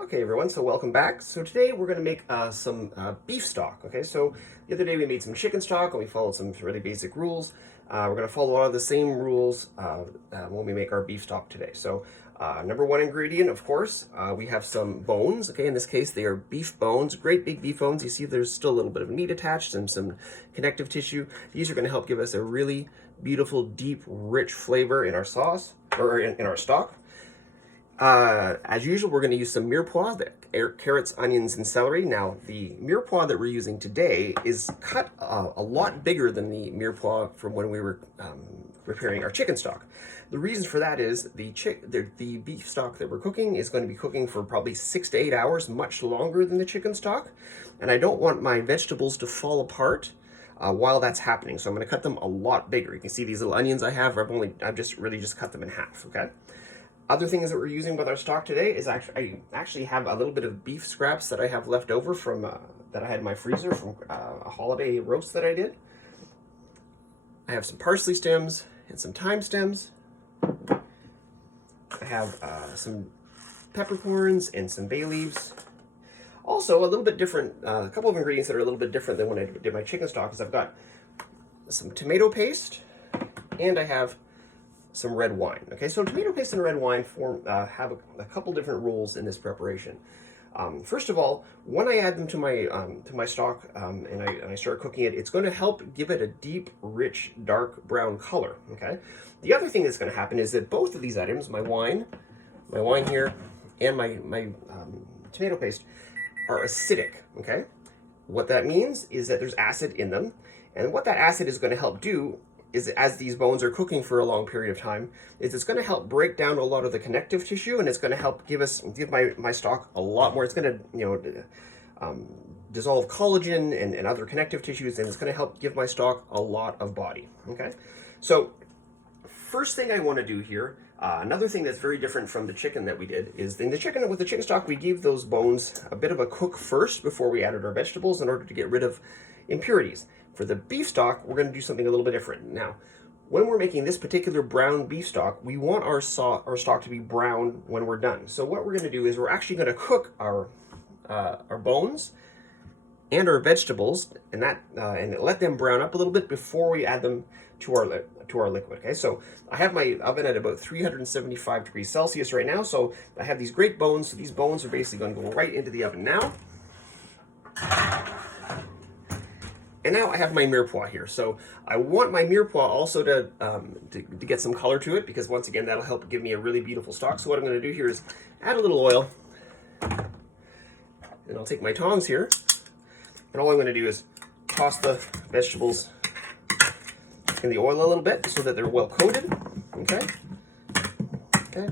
Okay, everyone, so welcome back. So today we're going to make some beef stock. Okay, so the other day we made some chicken stock and we followed some really basic rules. We're going to follow a lot of the same rules when we make our beef stock today. So number one ingredient, of course, we have some bones. Okay, in this case they are beef bones, great big beef bones. You see there's still a little bit of meat attached and some connective tissue. These are going to help give us a really beautiful, deep, rich flavor in our sauce, or in our stock. As usual, we're going to use some mirepoix, carrots, onions, and celery. Now, the mirepoix that we're using today is cut a lot bigger than the mirepoix from when we were preparing our chicken stock. The reason for that is the beef stock that we're cooking is going to be cooking for probably 6 to 8 hours, much longer than the chicken stock. And I don't want my vegetables to fall apart while that's happening. So I'm going to cut them a lot bigger. You can see these little onions I have. I've just really cut them in half, okay? Other things that we're using with our stock today is I actually have a little bit of beef scraps that I have left over from that I had in my freezer from a holiday roast that I did. I have some parsley stems and some thyme stems. I have some peppercorns and some bay leaves. Also, a little bit different, a couple of ingredients that are a little bit different than when I did my chicken stock is I've got some tomato paste and I have some red wine. Okay, so tomato paste and red wine have a couple different rules in this preparation. First of all, when I add them to my stock and I start cooking it, it's going to help give it a deep, rich, dark brown color. Okay. The other thing that's going to happen is that both of these items, my wine here, and my tomato paste, are acidic. Okay. What that means is that there's acid in them, and what that acid is going to help do is, as these bones are cooking for a long period of time, is it's going to help break down a lot of the connective tissue, and it's going to help give my stock a lot more. It's going to dissolve collagen and other connective tissues, and it's going to help give my stock a lot of body. Okay, so first thing I want to do here, another thing that's very different from the chicken that we did is with the chicken stock we gave those bones a bit of a cook first before we added our vegetables in order to get rid of impurities. For the beef stock, we're going to do something a little bit different. Now, when we're making this particular brown beef stock, we want our stock to be brown when we're done. So what we're going to do is we're actually going to cook our bones and our vegetables and let them brown up a little bit before we add them to our liquid. Okay, so I have my oven at about 375 degrees Celsius right now. So I have these great bones. So these bones are basically going to go right into the oven now. And now I have my mirepoix here. So I want my mirepoix also to get some color to it, because once again, that'll help give me a really beautiful stock. So what I'm going to do here is add a little oil. And I'll take my tongs here. And all I'm going to do is toss the vegetables in the oil a little bit so that they're well coated. Okay. Okay.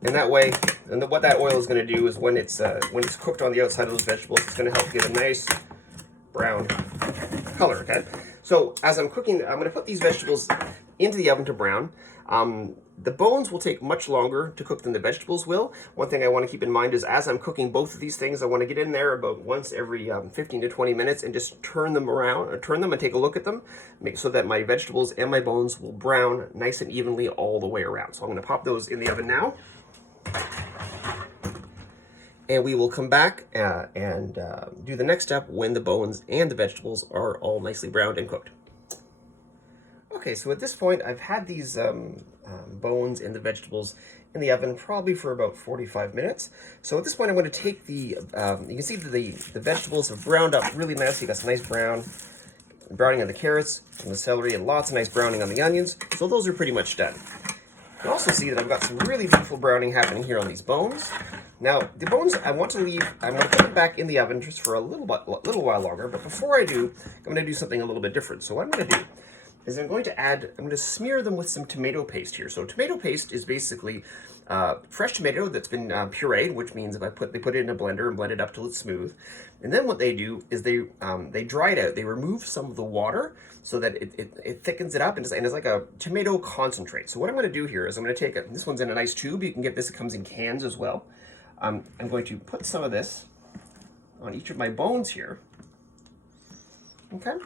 And that way, what that oil is going to do is when it's cooked on the outside of those vegetables, it's going to help give a nice brown color. Okay, so as I'm cooking, I'm going to put these vegetables into the oven to brown. The bones will take much longer to cook than the vegetables will. One thing I want to keep in mind is as I'm cooking both of these things, I want to get in there about once every 15 to 20 minutes and just turn them and take a look at them, so that my vegetables and my bones will brown nice and evenly all the way around. So I'm going to pop those in the oven now. And we will come back and do the next step when the bones and the vegetables are all nicely browned and cooked. Okay, so at this point, I've had these bones and the vegetables in the oven probably for about 45 minutes. So at this point, I'm going to take you can see that the vegetables have browned up really nicely. Got some nice browning on the carrots and the celery, and lots of nice browning on the onions. So those are pretty much done. You can also see that I've got some really beautiful browning happening here on these bones. Now, the bones I'm going to put them back in the oven just for a little while longer, but before I do, I'm going to do something a little bit different. So what I'm going to do is I'm going to smear them with some tomato paste here. So tomato paste is basically fresh tomato that's been pureed, which means they put it in a blender and blend it up till it's smooth. And then what they do is they dry it out. They remove some of the water so that it thickens it up and it's like a tomato concentrate. So what I'm going to do here is I'm going to take this one's in a nice tube. You can get this, it comes in cans as well. I'm going to put some of this on each of my bones here. Okay.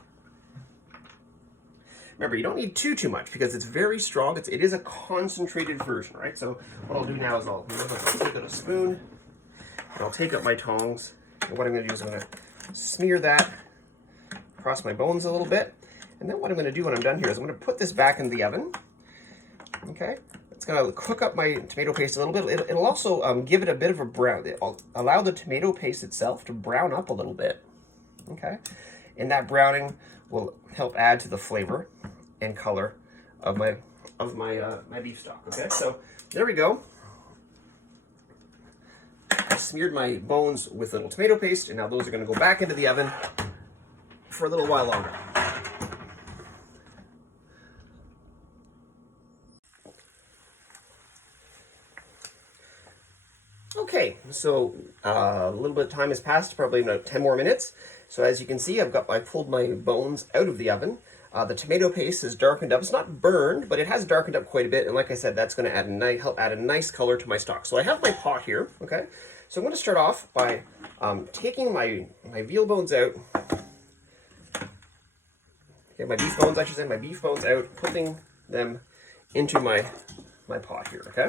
Remember, you don't need too much because it's very strong. It is a concentrated version, right? So what I'll do now is I'll take out a spoon And I'll take up my tongs, and what I'm going to do is I'm going to smear that across my bones a little bit. And then what I'm going to do when I'm done here is I'm going to put this back in the oven. Okay, it's going to cook up my tomato paste a little bit. It'll also give it a bit of a brown. It'll allow the tomato paste itself to brown up a little bit. Okay, and that browning will help add to the flavor and color of my beef stock. Okay, so there we go. I smeared my bones with a little tomato paste, and now those are going to go back into the oven for a little while longer. Okay, so a little bit of time has passed, probably about 10 more minutes. So as you can see, I pulled my bones out of the oven. The tomato paste is darkened up. It's not burned, but it has darkened up quite a bit. And like I said, that's going to help add a nice color to my stock. So I have my pot here, okay? So I'm going to start off by taking my veal bones out. Okay, my beef bones, I should say, my beef bones out, putting them into my pot here, okay?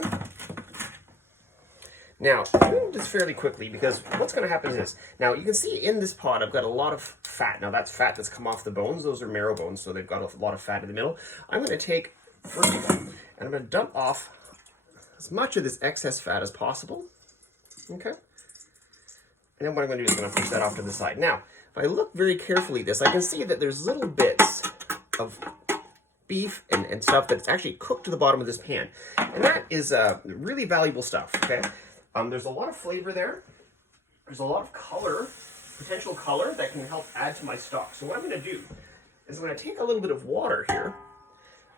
Now, I'm doing this fairly quickly because what's going to happen is this. Now, you can see in this pot, I've got a lot of fat. Now, that's fat that's come off the bones. Those are marrow bones, so they've got a lot of fat in the middle. I'm going to take, first of all, and I'm going to dump off as much of this excess fat as possible. Okay? And then what I'm going to do is I'm going to push that off to the side. Now, if I look very carefully at this, I can see that there's little bits of beef and stuff that's actually cooked to the bottom of this pan. And that is really valuable stuff, okay? There's a lot of flavor there. There's a lot of color, potential color that can help add to my stock. So what I'm going to do is I'm going to take a little bit of water here.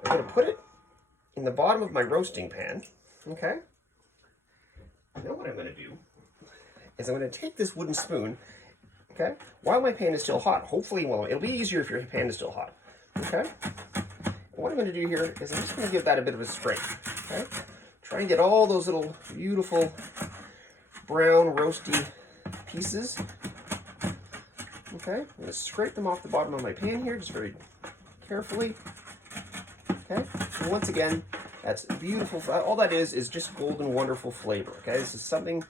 I'm going to put it in the bottom of my roasting pan, okay? And then what I'm going to do is I'm going to take this wooden spoon, okay, while my pan is still hot. Hopefully, well, it'll be easier if your pan is still hot, okay? And what I'm going to do here is I'm just going to give that a bit of a scrape, okay? Try and get all those little beautiful brown roasty pieces. Okay, I'm going to scrape them off the bottom of my pan here, just very carefully. Okay, and once again, that's beautiful. All that is just golden, wonderful flavor. Okay, this is something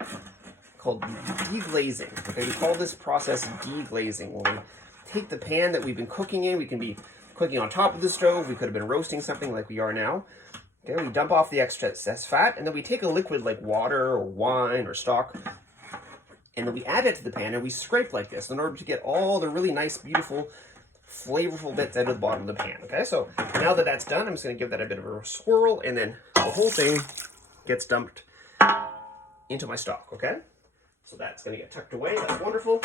called deglazing. Okay, we call this process deglazing. When we take the pan that we've been cooking in, we can be cooking on top of the stove. We could have been roasting something like we are now. Okay, we dump off the excess fat, and then we take a liquid like water or wine or stock, and then we add it to the pan, and we scrape like this in order to get all the really nice, beautiful, flavorful bits out of the bottom of the pan. Okay, so now that that's done, I'm just going to give that a bit of a swirl, and then the whole thing gets dumped into my stock, okay? So that's going to get tucked away. That's wonderful.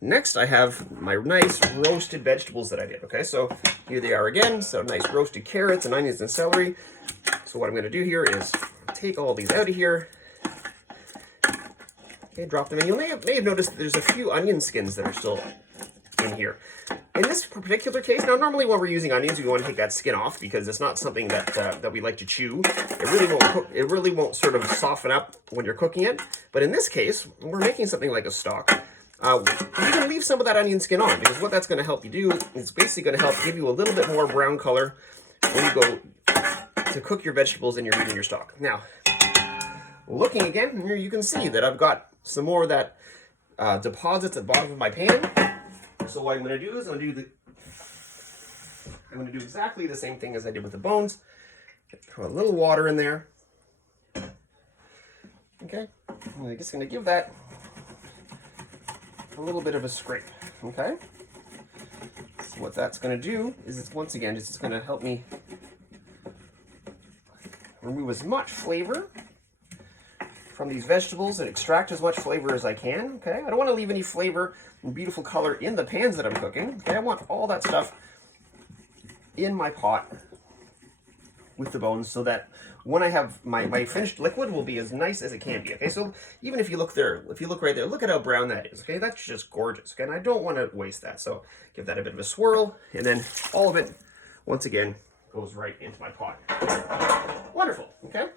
Next, I have my nice roasted vegetables that I did, okay? So here they are again. So nice roasted carrots and onions and celery. So what I'm going to do here is take all these out of here. Okay, drop them in. You may have noticed that there's a few onion skins that are still in here. In this particular case, now normally when we're using onions, we want to take that skin off because it's not something that we like to chew. It really won't cook. It really won't sort of soften up when you're cooking it. But in this case, we're making something like a stock. You can leave some of that onion skin on because what that's going to help you do is basically going to help give you a little bit more brown color when you go to cook your vegetables and you're eating your stock. Now, looking again, here you can see that I've got some more of that deposits at the bottom of my pan. So what I'm going to do is I'm going to do exactly the same thing as I did with the bones. Throw a little water in there. Okay, I'm just going to give that a little bit of a scrape, okay? So what that's going to do is it's once again, it's going to help me remove as much flavor from these vegetables and extract as much flavor as I can, okay? I don't want to leave any flavor and beautiful color in the pans that I'm cooking, okay? I want all that stuff in my pot with the bones so that when I have my finished liquid will be as nice as it can be, okay? So even if you look there, if you look right there, look at how brown that is, okay? That's just gorgeous, okay? And I don't want to waste that, so give that a bit of a swirl, and then all of it, once again, goes right into my pot. Wonderful, okay?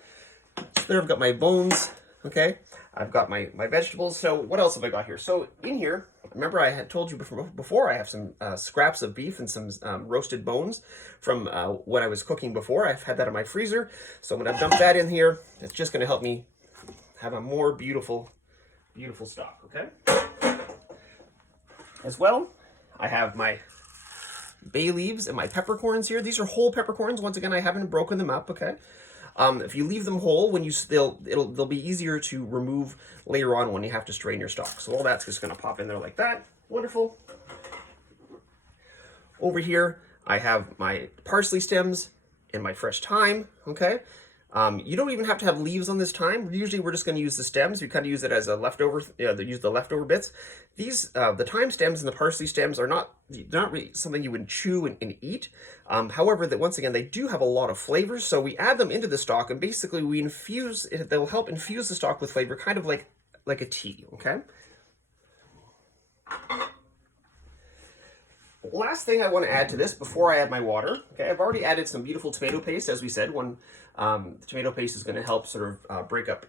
So there I've got my bones, okay? I've got my vegetables. So what else have I got here? So in here, remember I had told you before I have some scraps of beef and some roasted bones from what I was cooking before. I've had that in my freezer. So I'm going to dump that in here. It's just going to help me have a more beautiful stock, okay? As well, I have my bay leaves and my peppercorns here. These are whole peppercorns. Once again, I haven't broken them up, okay? If you leave them whole, they'll be easier to remove later on when you have to strain your stock. So all that's just gonna pop in there like that. Wonderful. Over here, I have my parsley stems and my fresh thyme, okay? You don't even have to have leaves on this thyme. Usually we're just going to use the stems. We kind of use it as a leftover, use the leftover bits. These, the thyme stems and the parsley stems are not really something you would chew and eat. However, that once again, they do have a lot of flavors. So we add them into the stock and basically we infuse it. They'll help infuse the stock with flavor, kind of like a tea, okay? Last thing I want to add to this before I add my water, okay, I've already added some beautiful tomato paste, as we said. The tomato paste is going to help sort of break up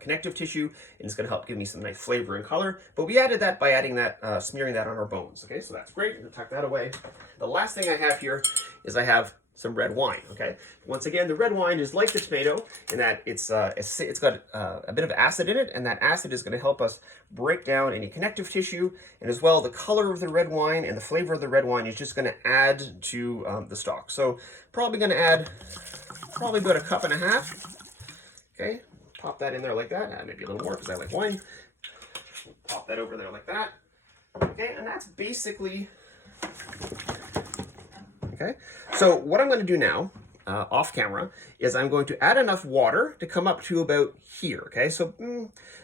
connective tissue, and it's going to help give me some nice flavor and color. But we added that by adding that, smearing that on our bones, okay? So that's great. I'm going to tuck that away. The last thing I have here is I have some red wine, okay? Once again, the red wine is like the tomato in that it's got a bit of acid in it, and that acid is going to help us break down any connective tissue, and as well, the color of the red wine and the flavor of the red wine is just going to add to the stock. So probably going to add about 1.5 cups, okay? Pop that in there like that, maybe a little more because I like wine. Pop that over there like that, okay? And that's basically... Okay, so what I'm going to do now, off camera, is I'm going to add enough water to come up to about here, okay? So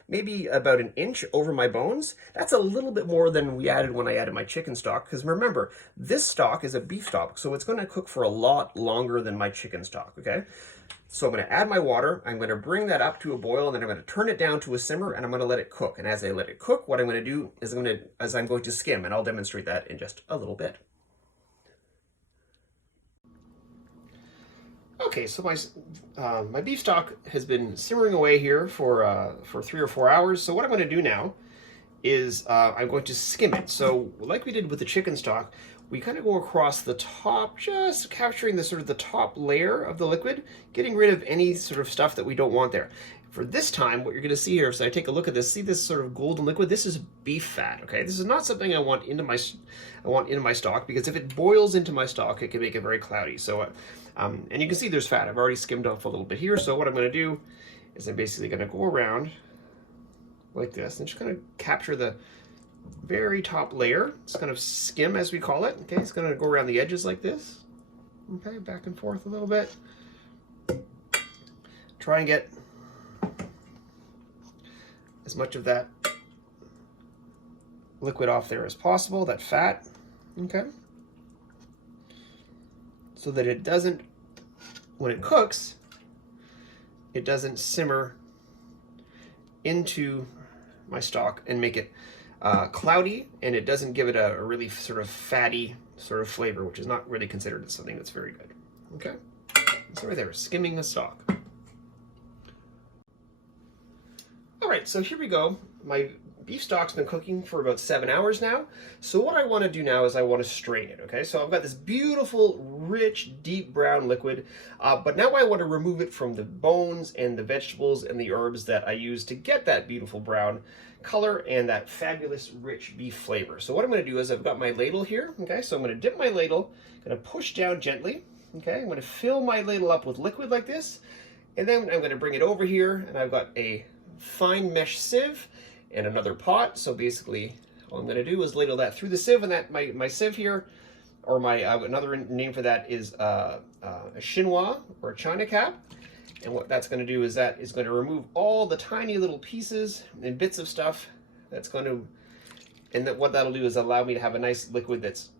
maybe about 1 inch over my bones. That's a little bit more than we added when I added my chicken stock, because remember, this stock is a beef stock, so it's going to cook for a lot longer than my chicken stock, okay? So I'm going to add my water, I'm going to bring that up to a boil, and then I'm going to turn it down to a simmer, and I'm going to let it cook. And as I let it cook, what I'm going to do is I'm going to skim, and I'll demonstrate that in just a little bit. Okay, so my beef stock has been simmering away here for 3 or 4 hours. So what I'm going to do now is I'm going to skim it. So like we did with the chicken stock, we kind of go across the top, just capturing the sort of the top layer of the liquid, getting rid of any sort of stuff that we don't want there. For this time, what you're going to see here, so I take a look at this, see this sort of golden liquid? This is beef fat, okay? This is not something I want into my stock, because if it boils into my stock, it can make it very cloudy. So, and you can see there's fat. I've already skimmed off a little bit here. So what I'm going to do is I'm basically going to go around like this and just kind of capture the very top layer. It's kind of skim, as we call it. Okay, it's going to go around the edges like this. Okay, back and forth a little bit. Try and get as much of that liquid off there as possible, that fat, okay? So that it doesn't, when it cooks, it doesn't simmer into my stock and make it cloudy, and it doesn't give it a really sort of fatty sort of flavor, which is not really considered as something that's very good, okay? So right there, skimming the stock. All right, so here we go. My beef stock's been cooking for about 7 hours now. So what I want to do now is I want to strain it, okay? So I've got this beautiful, rich, deep brown liquid, but now I want to remove it from the bones and the vegetables and the herbs that I use to get that beautiful brown color and that fabulous, rich beef flavor. So what I'm going to do is I've got my ladle here, okay? So I'm going to dip my ladle, going to push down gently, okay? I'm going to fill my ladle up with liquid like this, and then I'm going to bring it over here, and I've got a fine mesh sieve and another pot. So basically all I'm going to do is ladle that through the sieve, and that my sieve here, or my another name for that is a chinois or a china cap. And what that's going to do is that is going to remove all the tiny little pieces and bits of stuff that's going to, and that what that'll do is allow me to have a nice liquid that's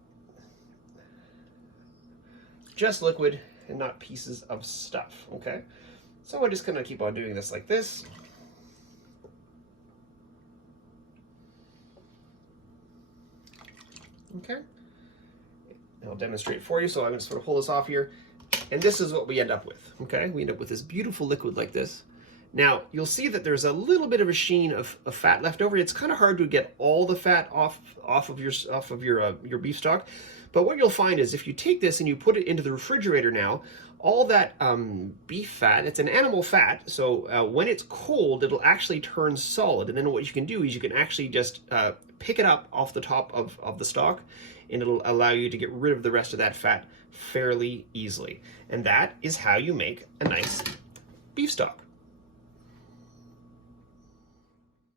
just liquid and not pieces of stuff, okay? So we're just going to keep on doing this like this. Okay, and I'll demonstrate for you. So I'm going to sort of pull this off here, and this is what we end up with. Okay, we end up with this beautiful liquid like this. Now you'll see that there's a little bit of a sheen of fat left over. It's kind of hard to get all the fat off of your beef stock, but what you'll find is if you take this and you put it into the refrigerator now, all that beef fat, it's an animal fat, so when it's cold, it'll actually turn solid. And then what you can do is you can actually just pick it up off the top of the stock, and it'll allow you to get rid of the rest of that fat fairly easily. And that is how you make a nice beef stock.